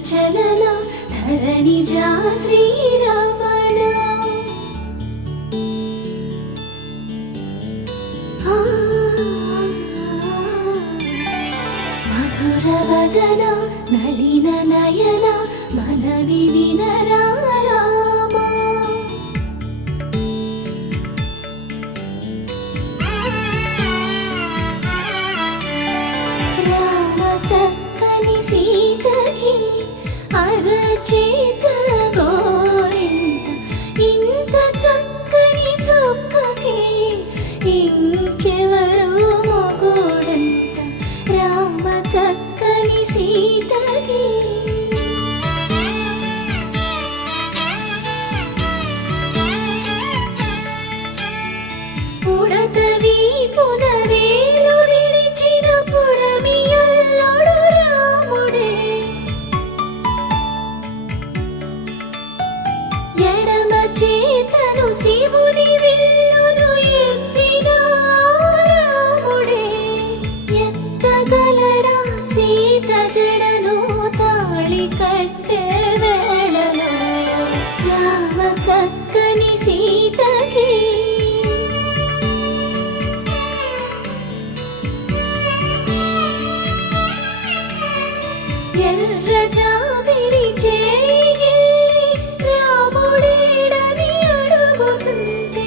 చలన ధరణిజా శ్రీరమణ మధుర వదన నళిన నయన మనవి వినరా అరచేత గోరింట ఇంత చక్కని చుక్కకి ఇంకెవరు మొగుడంట రామ చక్కని సీతకి ఉడతవి పునవేలు విడిచిన పుడమియల్లోడు రాముడే ఎడమ చేతను శివుని విల్లును ఎత్తిన రాముడే ఎత్తగలడా సీత జడను తాళి కట్టే వేళలో రామ చక్కని సీతకి ఎర్ర జాబిలి చేయి రాముడేడని అడుగుతుంటే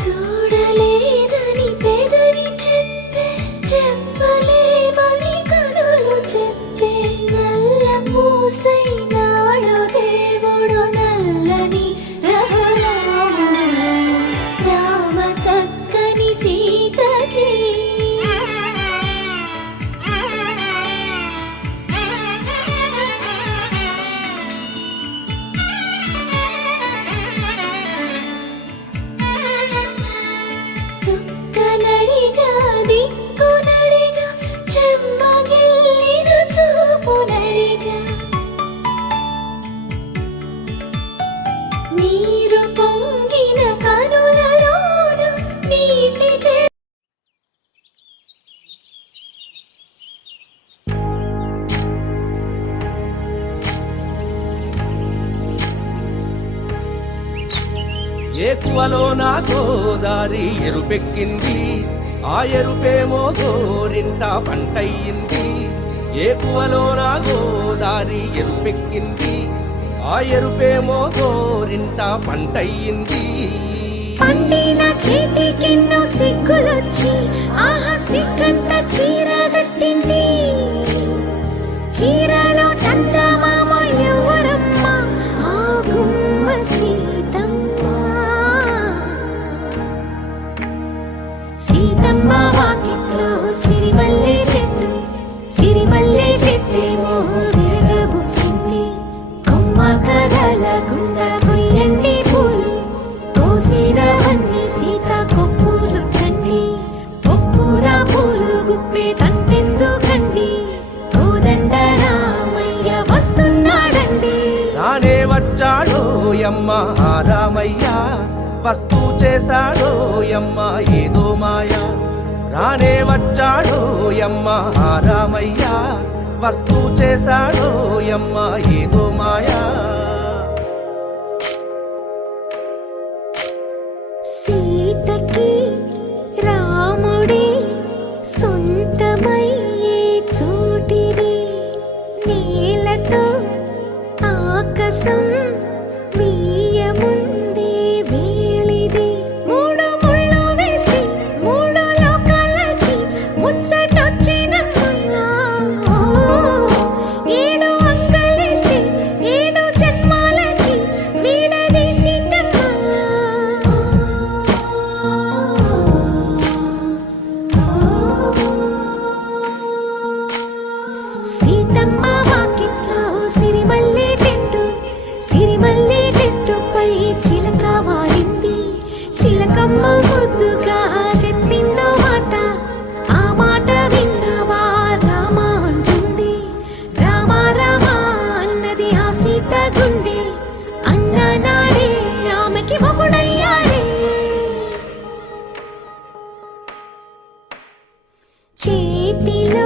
చూడలేదని పెదవి చెప్పే చెప్పలేమని కనులు చెప్పే నల్ల పూసై నాడు దేవుడు నల్లని రఘురాముడు రామ చక్కని సీతకి చుక్కనడిగా దిక్కునడిగా చెమ్మగిల్లిన చూపునడిగా నీరు పొంగిన కనులలోన నీటి ఏకువలో నా గోదారి ఎరుపెక్కింది ఆ ఎరుపేమో గోరింట పంటయ్యింది ఏకువలో నా గోదారి ఎరుపెక్కింది ఆ ఎరుపేమో గోరింట పంటయ్యింది పండిన చేతికెన్నో సిగ్గులొచ్చి ఆహా సిగ్గంత చీర కట్టింది చీరలో చందమామ ఎవరమ్మ ఆ గుమ్మ సీతమ్మ వాకిట్లో సిరిమల్లె చెట్టేమో తిరగబూసింది కొమ్మ కదలకుండా కొయ్యండి పూలు కోసిరవన్నీ సీత కొప్పు చుట్టండి కొప్పున పూలు గుప్పే తంతెందుకండి కోదండ రామయ్య వస్తున్నాడండి రానే వచ్చాడో యమ్మ రామయ్య వస్తూ చేశాడో యమ్మ ఏదో మాయా రానే వచ్చాడో యమ్మ రామయ్య వస్తూ చేశాడో యమ్మ ఏదో మాయా సీతకి రాముడే సొంతమయ్యే చోటిది నేలతో ఆకాశం వీయముందే వేళిది మూడు ముళ్ళు వేస్తే మూడు లోకాలకి ముచ్చటొచ్చినమ్మా ఏడు అంగలేస్తే ఏడు జన్మాలకి వీడదీసిందమ్మా సీతమ్మ వాకిట్లో సిరిమల్లె చెట్టుపై చిలక వాడింది చిలకమ్మ ముద్దుగా చెప్పిందో మాట ఆ మాట విన్నవా రామ అంటుంది రామ రామ అన్నది ఆ సీత గుండె అన్న నాడే ఆమెకి మొగుడయ్యాడే చేతిలో